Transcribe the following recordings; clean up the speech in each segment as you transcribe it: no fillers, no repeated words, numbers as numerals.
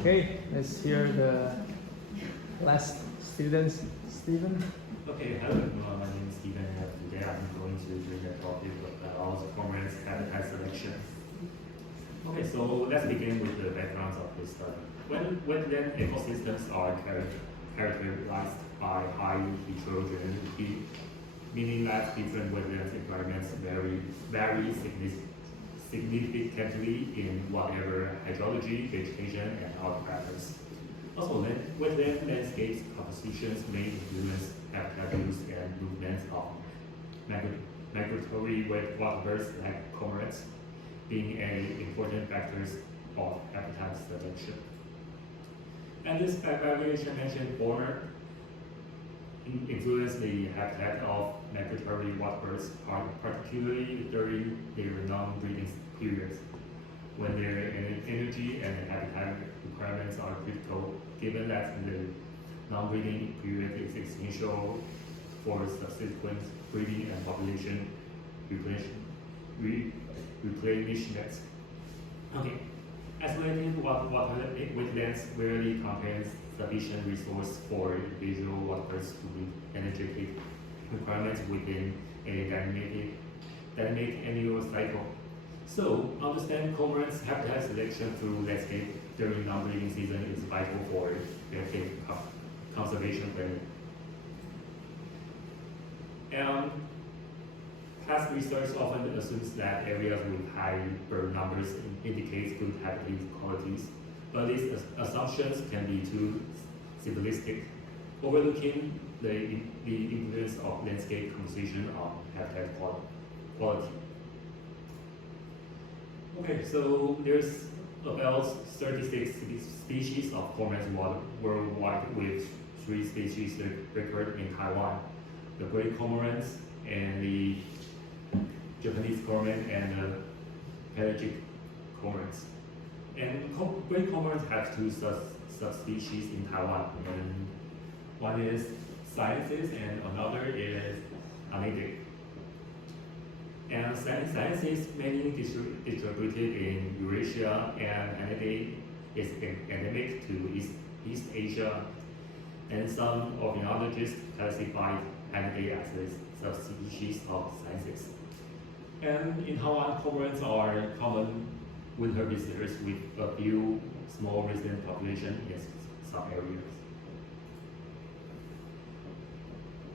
Okay, let's hear the last student, Stephen. Okay, hello everyone, my name is Stephen, and today I'm going to bring a topic about cormorants' habitat selection. Okay, so let's begin with the background of this study. When wetland ecosystems are characterized by high heterogeneity, meaning that different wetland environments vary significantly in whatever hydrology, vegetation, and other factors. Also, wetland landscapes compositions may influence habitat use and movements of migratory waterbirds like cormorants, being important factors of habitat selection. And this variation mentioned former influence the habitat of migratory waterbirds, particularly during their non-breeding periods, when their energy and habitat requirements are critical, given that the non-breeding period is essential for subsequent breeding and population replenishment. Okay, isolated wetlands rarely contains sufficient resource for individual waterbirds to meet energetic requirements within a dynamic annual cycle. So, understand cormorants' habitat selection through landscape during non-breeding season is vital for landscape conservation planning. And past research often assumes that areas with high bird numbers indicates good habitat qualities, but these assumptions can be too simplistic, overlooking the influence of landscape composition on habitat quality. Okay, so there's about 36 species of cormorants worldwide, with 3 species recorded in Taiwan: the great cormorants, and the Japanese cormorant, and the pelagic cormorants. And great cormorants have 2 subspecies in Taiwan, and one is Sciences and another is Anidic. And Sciences mainly distributed in Eurasia, and Anidic is endemic to East Asia. And some ornithologists classified Anidic as a subspecies of Sciences. And in Taiwan, cormorants are common winter visitors, with a few small resident population in some areas.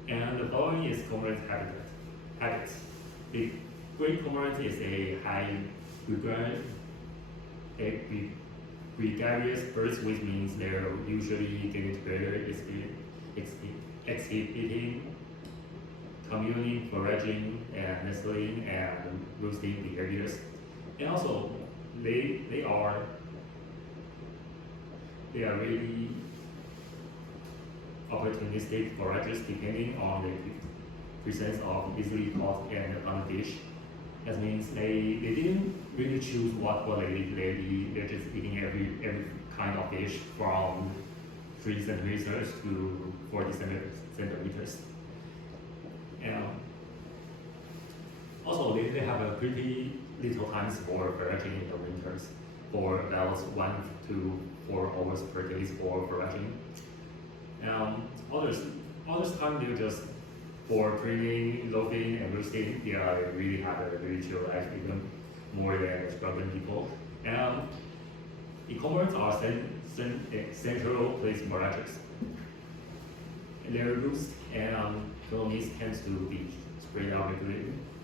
And the following is cormorant habits. The great cormorant is a high gregarious birds, which means they're usually getting together, exhibiting communing, foraging, and nestling and roosting behaviors. And also, they are really opportunistic foragers, depending on the presence of easily caught and abundant fish. That means they didn't really choose what they eat. They're just eating every kind of fish, from 3 centimeters to 40 centimeters. And also, they have a pretty little times for foraging in the winters, for about 1 to 4 hours per day for foraging. Others time they're just for training, loafing, and roosting. They really have a really chill life, even more than suburban people. And the cormorants are central place foragers. Their roost and colonies tend to be spread out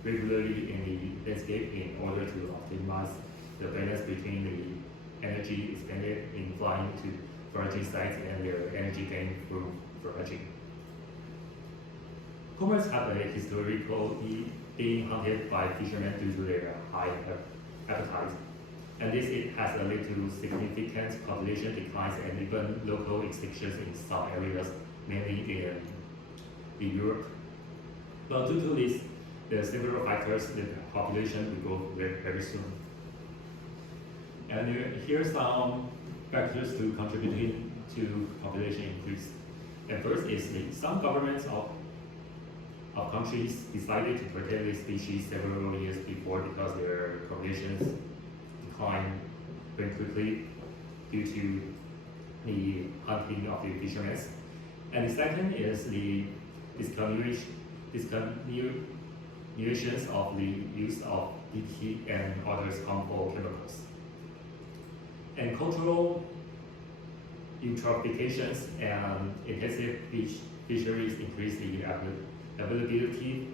regularly in the landscape in order to optimize the balance between the energy expended in flying to foraging sites and their energy gain through foraging. Cormorants have a historically being hunted by fishermen due to their high appetite, and this has led to significant population declines and even local extinctions in some areas, mainly in Europe. But due to this, there are several factors. The population will go very soon. And here are some factors to contributing to population increase. And first is some governments of countries decided to protect this species several years before, because their populations decline very quickly due to the hunting of the fishermen. And the second is the discontinuations of the use of DDT and other harmful chemicals. And cultural eutrophications and intensive fisheries increase the availability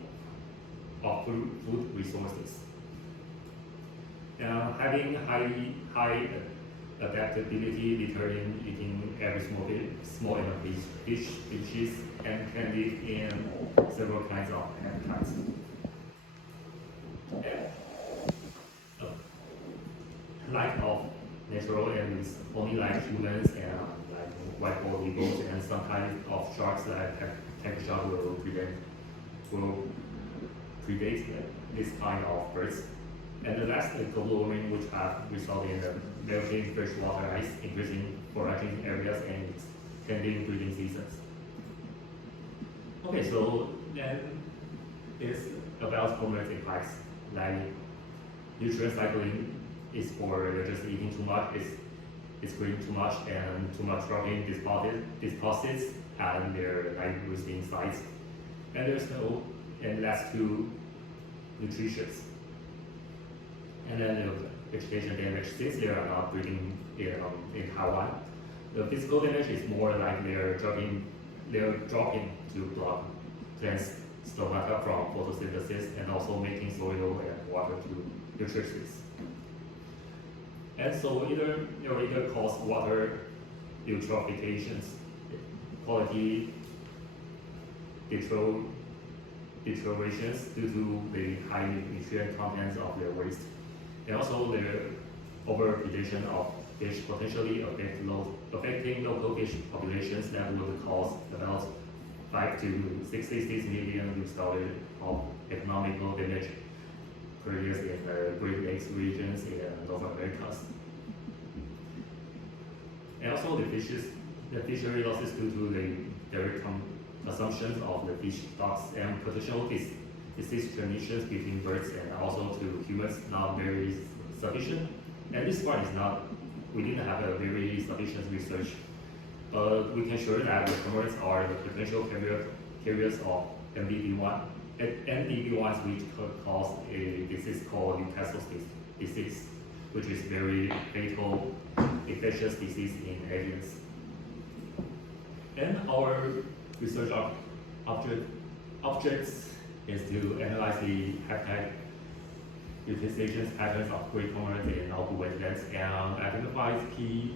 of food resources. Having high adaptability, deterring eating every small enough fish species and can live in several kinds of habitats. Lack of natural enemies, only like humans and like white-balled eagles and some kind of sharks like tank shark will predate this kind of birds. And the last is global warming, which have resulted in the melting freshwater ice, increasing foraging areas and extending breeding seasons. Okay, so then it's about cormorant impacts. Like nutrient cycling is for just eating too much, it's growing too much, and too much protein deposits and they're like losing size. And there's no, and less too nutritious. And then the vegetation damage, since they are not breeding in Taiwan, the physical damage is more like they're dropping to block plants stomata from photosynthesis and also making soil and water to nutritious. And so either cause water eutrophications, quality deteriorations due to the high nutrient contents of their waste. And also their overpredation of fish potentially affecting local fish populations that would cause about 5 to 66 million US dollars of economical damage per year in the Great Lakes regions in North America. And also the fishery losses due to the direct consumption of the fish stocks and potential disease transmissions between birds and also to humans not very sufficient. And this part is not, we didn't have a very sufficient research. We can show that the cormorants are the potential carriers of NDB1s, which could cause a disease called Newcastle disease, which is very fatal infectious disease in aliens. And our research objects is to analyze the habitat utilization patterns of great cormorants in outdoor wetlands and identify key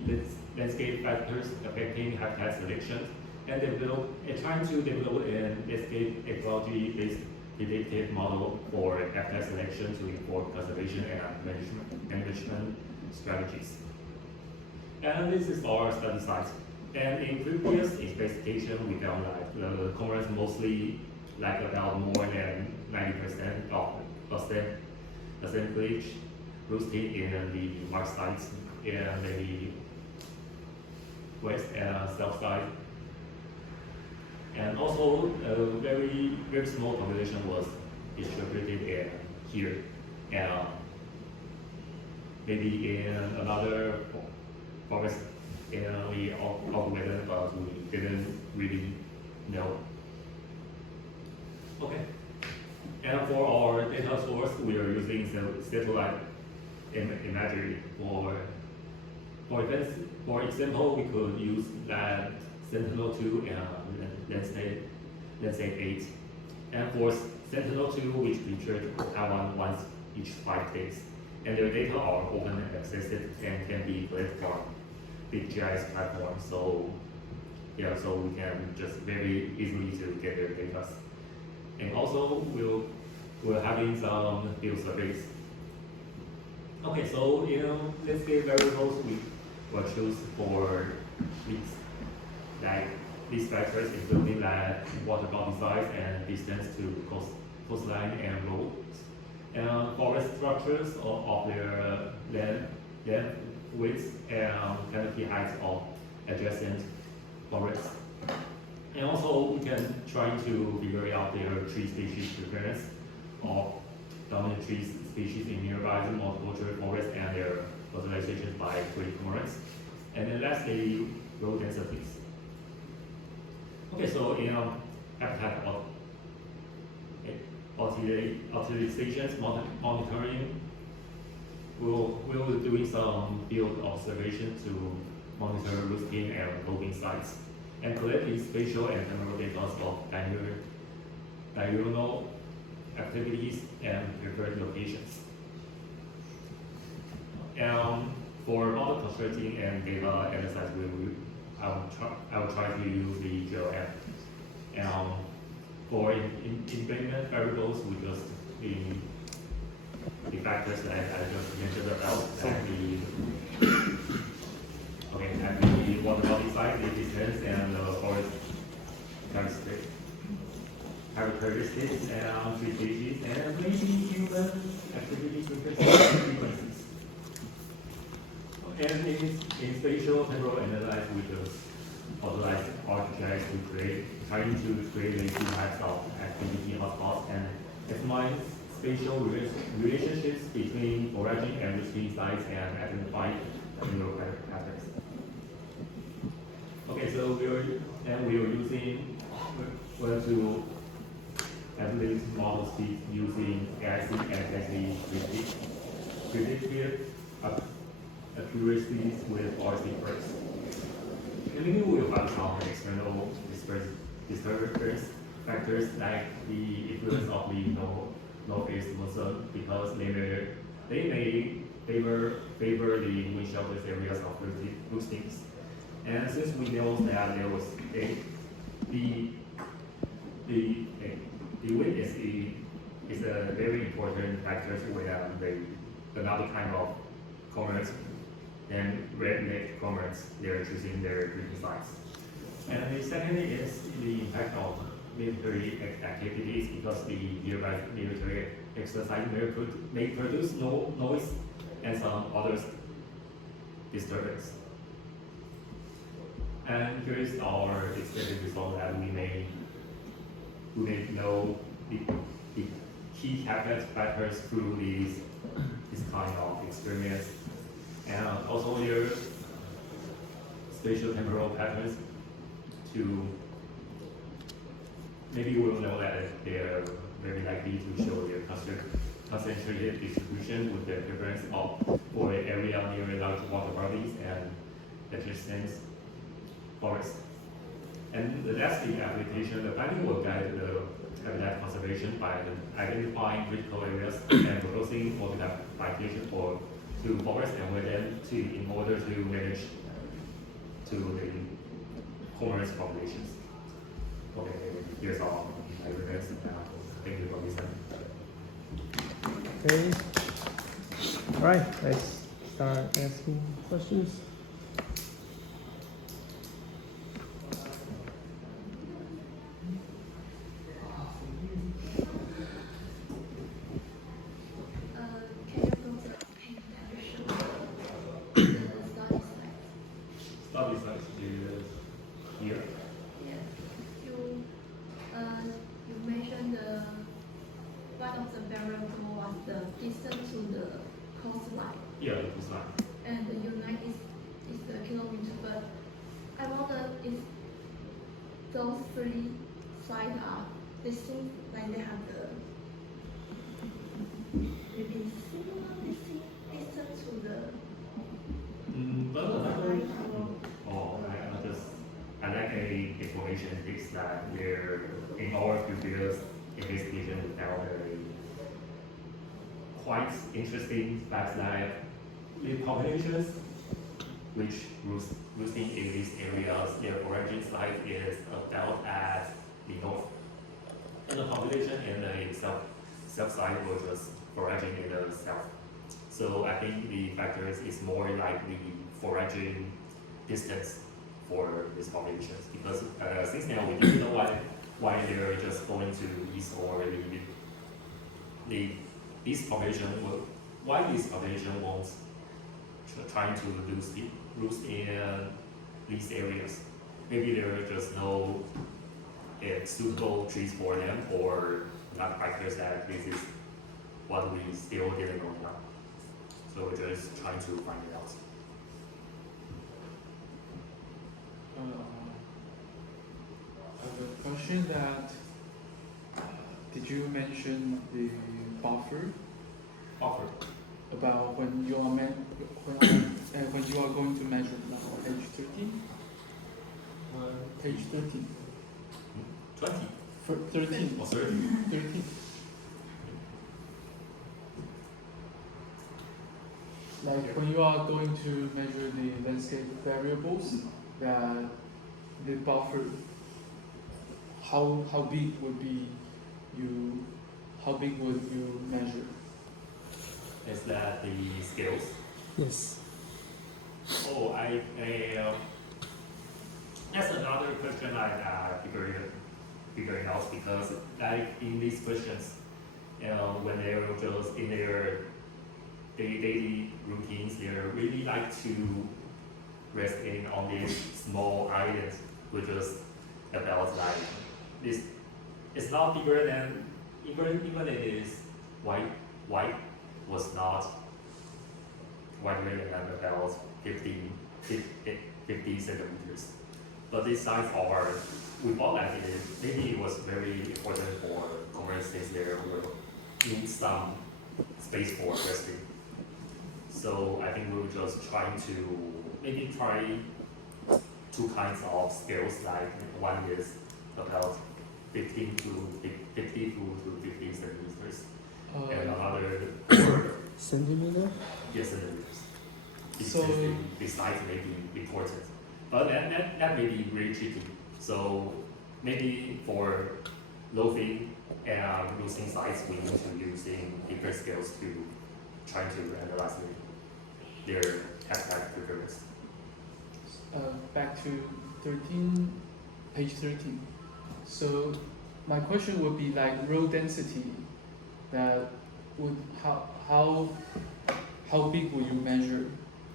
landscape factors affecting habitat selection, and trying to develop an landscape ecology-based predictive model for habitat selection to inform conservation and management strategies. And this is our study site. And in previous investigation, we found that the cormorants mostly like about more than 90% of assemblage roosting in the mark sites in the west and south side. And also a very, very small population was distributed here. And maybe in another forest we altogether, but we didn't really know. Okay. And for our data source, we are using satellite imagery. For example, we could use that Sentinel-2 and Landscape 8. And for Sentinel-2, which featured Taiwan once each 5 days. And their data are open and accessible and can be collected from big GIS platform. So yeah, so we can just very easily to get their data. And also we're having some field surveys. Okay, so landscape variables we will choose for these factors, including like water body size and distance to coastline and roads, and forest structures of their land width and canopy height of adjacent forests. And also we can try to figure out their tree species preference of dominant tree species in nearby monoculture forests and their fertilization by great cormorants. And then lastly, low densities. Okay, so in habitat utilizations monitoring, we'll be doing some field observation to monitor roosting and lobing sites, and collecting spatial and temporal data of diurnal activities and preferred locations. And for model constructing and data analysis, I will try to use the GLM. And for implement variables, we just the factors that I just mentioned about, and the water body size, the distance, and the forest characteristics, and tree species, and maybe human activity frequencies. And in spatial temporal analysis, we just authorize ArcGIS trying to create the two types of activity hotspots and examine spatial relationships between foraging and roosting sites and identify neural patterns. Okay, so we are using to analyze models using AIC and predictive accuracies with RC first. And maybe we will have some external disturbance factors like the influence of the northeast monsoon, because they may favor the wind sheltered areas of roostings. And since we know that there was the wind is a very important factor when another kind of cormorants and red-necked cormorants, they're choosing their breeding sites. And the second is the impact of military activities, because the nearby military exercise may produce noise and some other disturbance. And here is our expected result that we may know the key factors through this kind of experience. And also their spatial temporal patterns to maybe we will know that they're very likely to show their concentrated distribution with the preference for an area near large water bodies and adjacent forests. And lastly, application, the planning will guide the habitat conservation by identifying critical areas and proposing modification to forest and wetland in order to manage to the cormorant populations. Okay, here's all I read. Thank you for listening. Okay. All right, let's start asking questions. Yeah, the coastline. And the unit is the kilometer, but I wonder if those three sites they seem like they have the maybe similar distance to the I like the information is that there in our previous investigation we found quite interesting facts like the populations which roosting in these areas, their origin site is about at the north. And the population in the south side was just foraging in the south. So I think the factors is more like the foraging distance for these populations, because since now we didn't know why they're just going to east or this population why this population wants trying to roost in these areas. Maybe there are just no suitable trees for them, or not factors that this is what we still didn't know now. So we're just trying to find it out. question that did you mention the buffer Offer. about when you are going to measure now? Page 13. Page 13. 20 13. or 30. 13. Like when you are going to measure the landscape variables, that the buffer, how big would be you? How big would you measure? Is that the scales? Yes. Oh, that's another question I figuring out because like in these questions, when they're just in their daily routines, they really like to rest in on these small items, which is about like this. It's not bigger than even it is white was not wider than about 50 centimeters. But this size of we thought that maybe it was very important for commerce since there will need some space for resting. So I think we were just trying to maybe try two kinds of scales, like one is about 50 to 50 centimeters, and another Centimeter? yes, centimeters. So The size may be important, but that may be really tricky. So maybe for loafing and losing size, we need to using bigger scales to try to analyze their habitat preference. Back to 13, page 13. So my question would be like row density. That would how big would you measure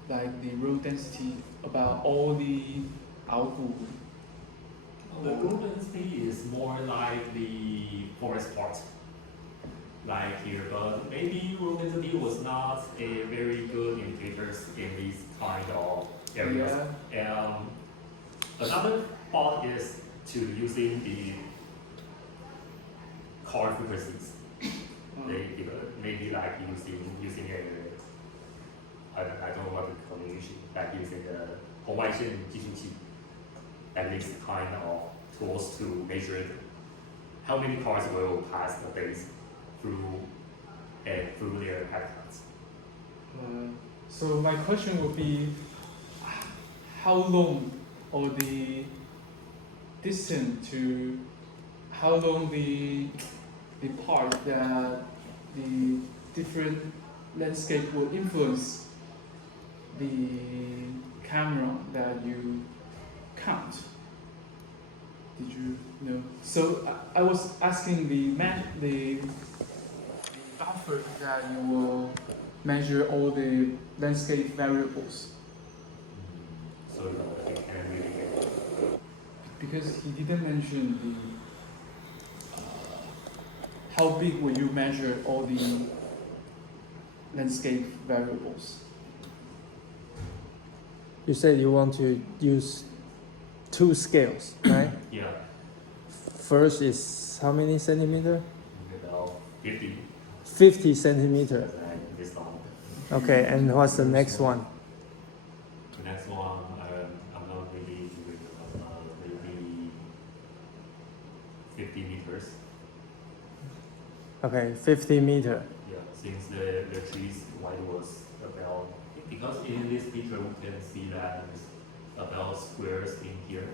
like the row density about all the output? The row density is more like the forest part, like here, but maybe row density was not a very good indicators in these kind of areas. Yeah. Another part is to using the car frequencies. They maybe like using I don't know what the combination, like using the 红外线计数器, at least kind of tools to measure how many cars will pass the days through their habitats. So my question would be, how long or the distance to how long the part that the different landscape will influence the camera that you count. Did you know? So I was asking the buffer that you will measure all the landscape variables. So we can really get Because he didn't mention the how big will you measure all the landscape variables? You said you want to use two scales, right? yeah, First is how many centimeter? about 50 50 centimeter. and this long. Okay, and what's the next one? The next one, I'm not really maybe 50 meters. Okay, 50 meter. Yeah, since the trees wide was about, because in this picture we can see that it's about squares in here,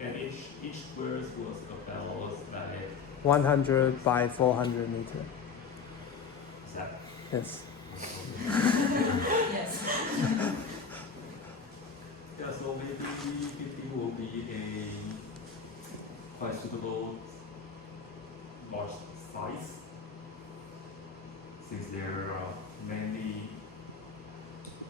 and each squares was about like 100 by 400 meter. is that Yes. Yes. yeah, so maybe 50 will be a quite suitable large size since they're